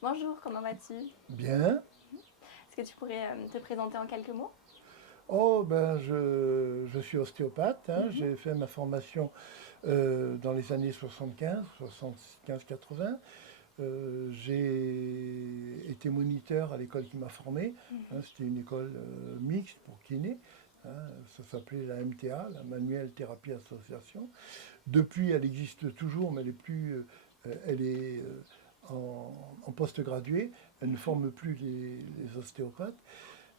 Bonjour, comment vas-tu? Bien. Est-ce que tu pourrais te présenter en quelques mots? Oh, ben, je suis ostéopathe, hein. Mhm, J'ai fait ma formation dans les années 75-80. J'ai été moniteur à l'école qui m'a formé, hein. mhm. C'était une école mixte pour kiné, hein. Ça s'appelait la MTA, la Manuelle Thérapie Association. Depuis, elle existe toujours, mais elle est plus, elle est en post-graduée. Elle ne forme plus les ostéopathes.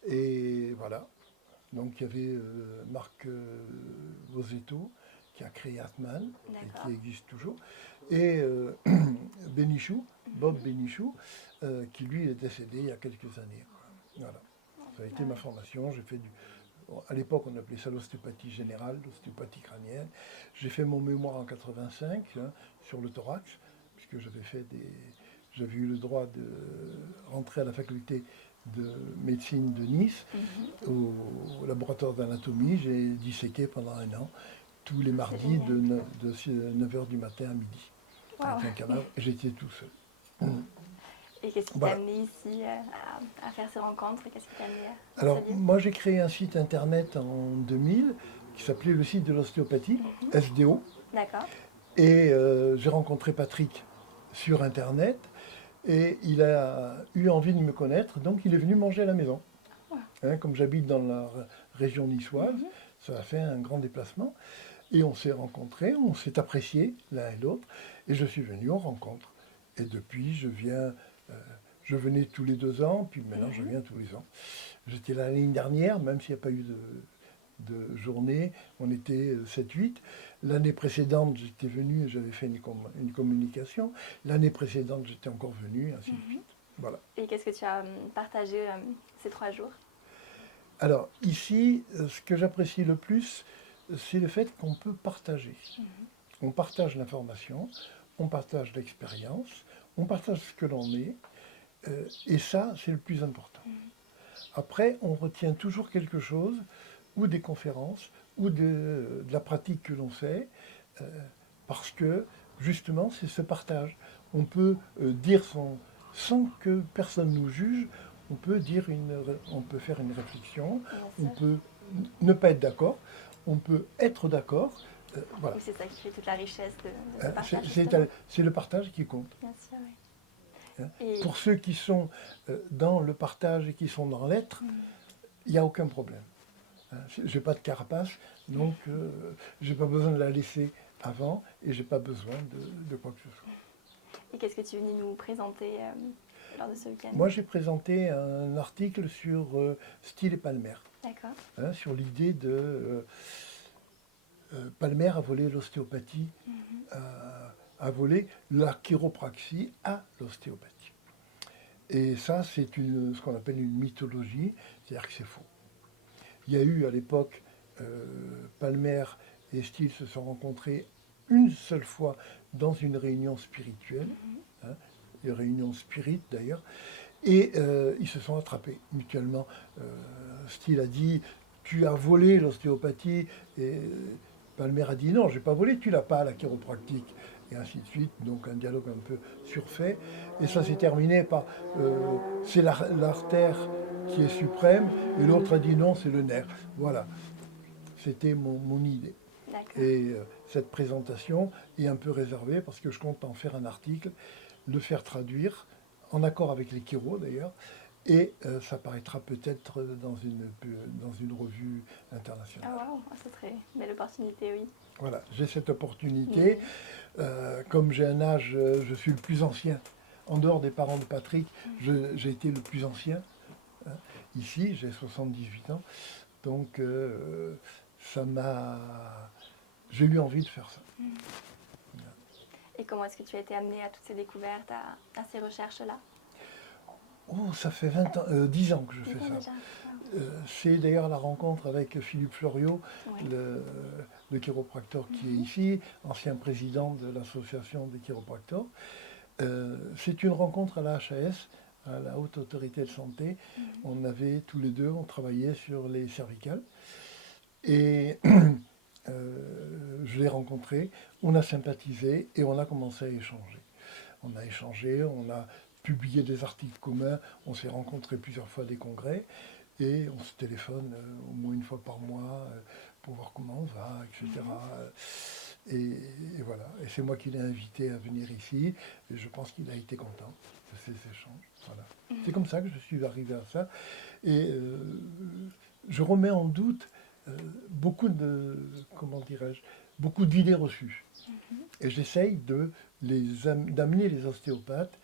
Et voilà. Donc il y avait Marc Bosetto qui a créé Atman et qui D'accord. existe toujours, et Bénichou, Bob Mhm. Bénichou, qui lui est décédé il y a quelques années, quoi. Voilà. Ça a Ah été ma ouais. formation. J'ai fait du. Bon, à l'époque, on appelait ça l'ostéopathie générale, l'ostéopathie crânienne. J'ai fait mon mémoire en 85, hein, sur le thorax, puisque j'avais eu le droit de rentrer à la faculté de médecine de Nice, Mhm. au laboratoire d'anatomie. J'ai disséqué pendant un an, tous les C'est mardis génial. de 9h du matin à midi, Waouh. avec un cadavre, et j'étais tout seul. Et qu'est-ce qui t'a Voilà. amené ici à faire ces rencontres? Qu'est-ce qui t'a amené dans ce Alors, lieu? moi, j'ai créé un site internet en 2000 qui s'appelait le site de l'ostéopathie, Mhm. SDO, D'accord. et j'ai rencontré Patrick sur internet, et il a eu envie de me connaître, donc il est venu manger à la maison. Ouais. Hein, comme j'habite dans la région niçoise, Mhm. ça a fait un grand déplacement. Et on s'est rencontrés, on s'est appréciés l'un et l'autre, et je suis venu en rencontre. Et depuis, euh, je venais tous les 2 ans, puis maintenant je Mhm. viens tous les ans. J'étais là l'année dernière, même s'il n'y a pas eu de journée, on était 7-8. L'année précédente, j'étais venu, j'avais fait une communication. L'année précédente, j'étais encore venu, ainsi de Mhm. suite. Voilà. Et qu'est-ce que tu as partagé ces 3 jours? Alors ici, ce que j'apprécie le plus, c'est le fait qu'on peut partager. Mhm. On partage l'information, on partage l'expérience, on partage ce que l'on est, et ça, c'est le plus important. Mhm. Après, on retient toujours quelque chose, ou des conférences, ou de la pratique que l'on fait, euh, parce que justement, c'est ce partage. On peut dire sans que personne nous juge, on peut faire une réflexion, Bien on sûr. peut ne pas être d'accord, on peut être d'accord. Oui, Voilà. c'est ça qui fait toute la richesse de ce partage, C'est justement. c'est le partage qui compte, Bien sûr, oui. hein. Et Pour ceux qui sont dans le partage et qui sont dans l'être, mhm. il n'y a aucun problème, hein. Je n'ai pas de carapace, donc je n'ai pas besoin de la laisser avant et je n'ai pas besoin de quoi que ce soit. Et qu'est-ce que tu es venu nous présenter lors de ce week-end? Moi, j'ai présenté un article sur Steele et Palmer, D'accord. hein, sur l'idée de Palmer a volé l'ostéopathie, Mhm. a volé la chiropraxie à l'ostéopathie. Et ça, c'est ce qu'on appelle une mythologie, c'est-à-dire que c'est faux. Il y a eu à l'époque, Palmer et Steele se sont rencontrés une seule fois dans une réunion spirituelle, Mhm. hein, une réunion spirit d'ailleurs, et ils se sont attrapés mutuellement. Euh, Steele a dit tu as volé l'ostéopathie, et Palmer a dit non, j'ai pas volé, tu l'as pas, la chiropractique, et ainsi de suite. Donc un dialogue un peu surfait. Et ça s'est terminé par c'est l'artère qui est suprême, et l'autre a dit non, c'est le nerf. Voilà, c'était mon idée. D'accord. Et cette présentation est un peu réservée parce que je compte en faire un article, le faire traduire, en accord avec les chiro d'ailleurs, et ça paraîtra peut-être dans une revue Ah internationale. waouh, ah, ce serait une belle opportunité, oui. Voilà, j'ai cette opportunité. Mhm. Comme j'ai un âge, je suis le plus ancien. En dehors des parents de Patrick, Mhm. j'ai été le plus ancien, hein. Ici, j'ai 78 ans. Donc, ça m'a. J'ai eu envie de faire ça. Mhm. Et comment est-ce que tu as été amené à toutes ces découvertes, à ces recherches-là? Oh, ça fait 20 ans, 10 ans que je fais 10 ans ça. déjà. Waouh. C'est d'ailleurs la rencontre avec Philippe Fleuriot, Oui. le chiropracteur qui est Mhm. ici, ancien président de l'association des chiropracteurs. C'est une rencontre à la HAS, à la Haute Autorité de Santé. Mhm. On avait tous les deux, on travaillait sur les cervicales. Et je l'ai rencontré, on a sympathisé et on a commencé à échanger. On a échangé, on a publié des articles communs, on s'est rencontrés plusieurs fois à des congrès, et on se téléphone au moins une fois par mois pour voir comment on va, etc. Et voilà. Et c'est moi qui l'ai invité à venir ici, et je pense qu'il a été content de ces échanges. Voilà. C'est comme ça que je suis arrivé à ça. Et je remets en doute beaucoup de, comment dirais-je, beaucoup d'idées reçues. Et j'essaye d'amener les ostéopathes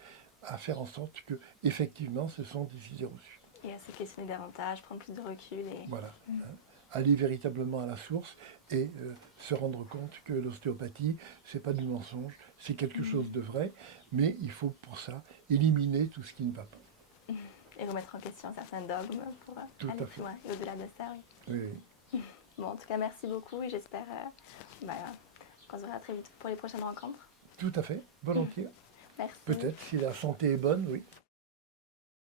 à faire en sorte que, effectivement, ce sont des idées reçues. Et à se questionner davantage, prendre plus de recul. Et... Voilà. Hein. Aller véritablement à la source et se rendre compte que l'ostéopathie, c'est pas du mensonge, c'est quelque chose de vrai, mais il faut pour ça éliminer tout ce qui ne va pas. Et remettre en question certains dogmes pour aller plus loin et au-delà de ça. Oui. Oui. Bon, en tout cas, merci beaucoup et j'espère qu'on se verra très vite pour les prochaines rencontres. Tout à fait, volontiers. Merci. Peut-être, si la santé est bonne, oui.